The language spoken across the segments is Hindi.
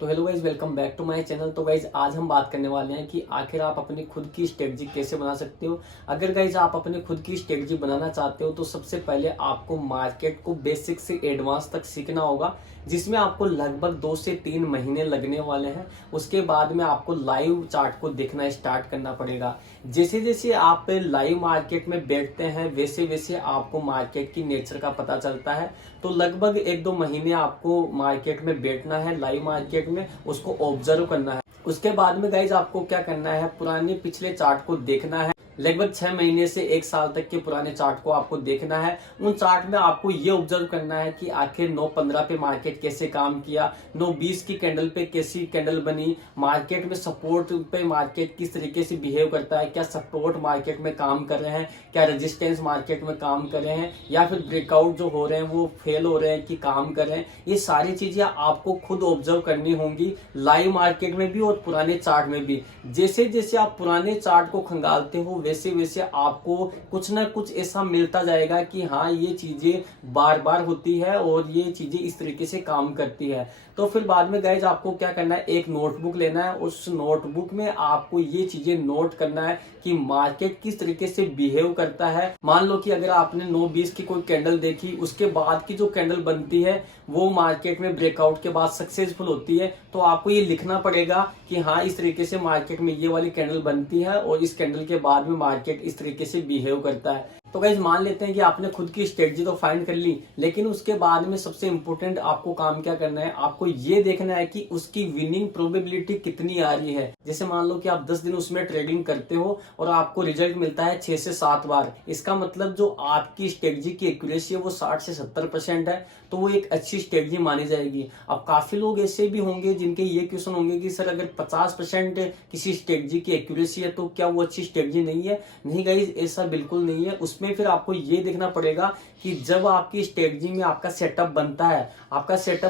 तो hello guys, welcome back to my channel. तो गाइज आज हम बात करने वाले हैं कि आखिर आप अपनी खुद की स्ट्रेटजी कैसे बना सकते हो। अगर गाइज आप अपनी खुद की स्ट्रेटजी बनाना चाहते हो तो सबसे पहले आपको मार्केट को बेसिक से एडवांस तक सीखना होगा, जिसमें आपको लगभग 2 से 3 महीने लगने वाले हैं। उसके बाद में आपको लाइव चार्ट को देखना स्टार्ट करना पड़ेगा। जैसे जैसे आप लाइव मार्केट में बैठते हैं वैसे वैसे आपको मार्केट की नेचर का पता चलता है। तो लगभग 1-2 महीने आपको मार्केट में बैठना है, लाइव मार्केट में उसको ऑब्जर्व करना है। उसके बाद में गाइज आपको क्या करना है, पुराने पिछले चार्ट को देखना है। लगभग 6 महीने से 1 साल तक के पुराने चार्ट को आपको देखना है। उन चार्ट में आपको ये ऑब्जर्व करना है कि आखिर 9.15 पे मार्केट कैसे काम किया, 9.20 की कैंडल पे कैसी कैंडल बनी, मार्केट में सपोर्ट पे मार्केट किस तरीके से बिहेव करता है, क्या सपोर्ट मार्केट में काम कर रहे हैं, क्या रेजिस्टेंस मार्केट में काम कर रहे हैं, या फिर ब्रेकआउट जो हो रहे हैं वो फेल हो रहे हैं कि काम कर रहे हैं। ये सारी चीजें आपको खुद ऑब्जर्व करनी होंगी, लाइव मार्केट में भी और पुराने चार्ट में भी। जैसे जैसे आप पुराने चार्ट को खंगालते हो वैसे वैसे आपको कुछ ना कुछ ऐसा मिलता जाएगा कि हाँ, ये चीजें बार बार होती है और ये चीजें इस तरीके से काम करती है। तो फिर बाद में गाइज आपको क्या करना है, एक नोटबुक लेना है। उस नोटबुक में आपको ये चीजें नोट करना है कि मार्केट किस तरीके से बिहेव करता है। मान लो कि अगर आपने 9.20 की कोई कैंडल देखी, उसके बाद की जो कैंडल बनती है वो मार्केट में ब्रेकआउट के बाद सक्सेसफुल होती है, तो आपको ये लिखना पड़ेगा कि हाँ, इस तरीके से मार्केट में ये वाली कैंडल बनती है और इस कैंडल के बाद में मार्केट इस तरीके से बिहेव करता है। तो गाइज मान लेते हैं कि आपने खुद की स्ट्रेटजी तो फाइंड कर ली, लेकिन उसके बाद में सबसे इंपॉर्टेंट आपको काम क्या करना है, आपको ये देखना है कि उसकी विनिंग प्रोबेबिलिटी कितनी आ रही है। जैसे मान लो कि आप 10 दिन उसमें ट्रेडिंग करते हो और आपको रिजल्ट मिलता है 6 से 7 बार। इसका मतलब जो आपकी स्ट्रेटजी की एक्यूरेसी है वो 60 से 70% है, तो वो एक अच्छी स्ट्रेटजी मानी जाएगी। अब काफी लोग ऐसे भी होंगे जिनके ये क्वेश्चन होंगे कि सर अगर 50% किसी स्ट्रेटजी की एक्यूरेसी है तो क्या वो अच्छी स्ट्रेटजी नहीं है। नहीं गाइज, ऐसा बिल्कुल नहीं है। उसमें फिर आपको ये देखना पड़ेगा कि जब आपकी स्ट्रेटजी में आपका सेटअप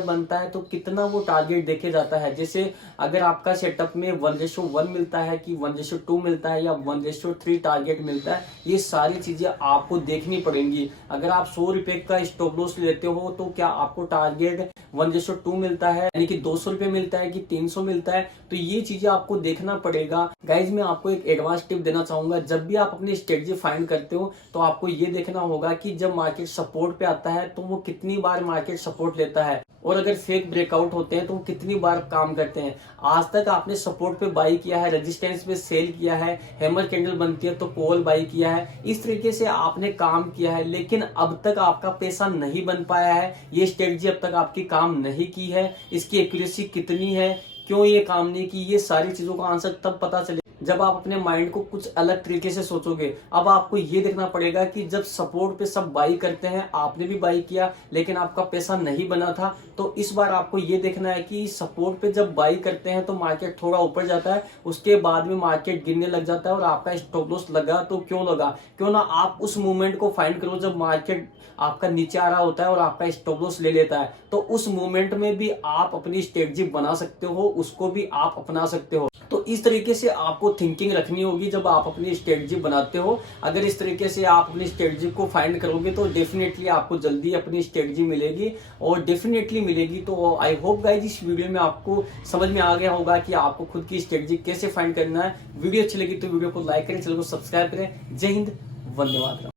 बनता है तो कितना वो टारगेट देखे जाता है। जैसे अगर आपका सेटअप में 1:1 मिलता है कि 1:2 मिलता है या 1:3 टारगेट मिलता है, ये सारी चीजें आपको देखनी पड़ेंगी। अगर आप 100 रुपए का स्टॉप लॉस लेते हो तो क्या आपको टारगेट 1:2 मिलता है, यानी कि 200 रुपए मिलता है कि 300 मिलता है, तो ये चीजें आपको देखना पड़ेगा। गाइज मैं आपको एक एडवांस टिप देना चाहूंगा, जब भी आप अपनी स्ट्रेटजी फाइंड करते हो तो आपको ये देखना होगा कि जब मार्केट सपोर्ट पे आता है तो वो कितनी बार मार्केट सपोर्ट लेता है, और अगर फेक ब्रेकआउट होते हैं तो वो कितनी बार काम करते हैं। आज तक आपने सपोर्ट पे बाई किया है, रेजिस्टेंस पे सेल किया है, हैमर कैंडल बनती है तो कॉल बाई किया है, इस तरीके से आपने काम किया है, लेकिन अब तक आपका पैसा नहीं बन पाया है। ये स्ट्रेटजी अब तक आपकी काम नहीं की है, इसकी एक्यूरेसी कितनी है, क्यों ये काम नहीं की, ये सारी चीजों का आंसर तब पता चले जब आप अपने माइंड को कुछ अलग तरीके से सोचोगे। अब आपको ये देखना पड़ेगा कि जब सपोर्ट पे सब बाई करते हैं, आपने भी बाई किया लेकिन आपका पैसा नहीं बना था, तो इस बार आपको ये देखना है कि सपोर्ट पे जब बाई करते हैं तो मार्केट थोड़ा ऊपर जाता है, उसके बाद में मार्केट गिरने लग जाता है और आपका स्टॉप लॉस लगा तो क्यों लगा, क्यों ना आप उस मूवमेंट को फाइंड करो जब मार्केट आपका नीचे आ रहा होता है और आपका स्टॉप लॉस ले लेता है। तो उस मूवमेंट में भी आप अपनी स्ट्रेटजी बना सकते हो, उसको भी आप अपना सकते हो। तो इस तरीके से आपको थिंकिंग रखनी होगी जब आप अपनी स्ट्रेटजी बनाते हो। अगर इस तरीके से आप अपनी स्ट्रेटजी को फाइंड करोगे तो डेफिनेटली आपको जल्दी अपनी स्ट्रेटजी मिलेगी और डेफिनेटली मिलेगी। तो आई होप गाइज इस वीडियो में आपको समझ में आ गया होगा कि आपको खुद की स्ट्रेटजी कैसे फाइंड करना है। वीडियो अच्छी लगी तो वीडियो को लाइक करें, चैनल को सब्सक्राइब करें। जय हिंद, वंदे मातरम।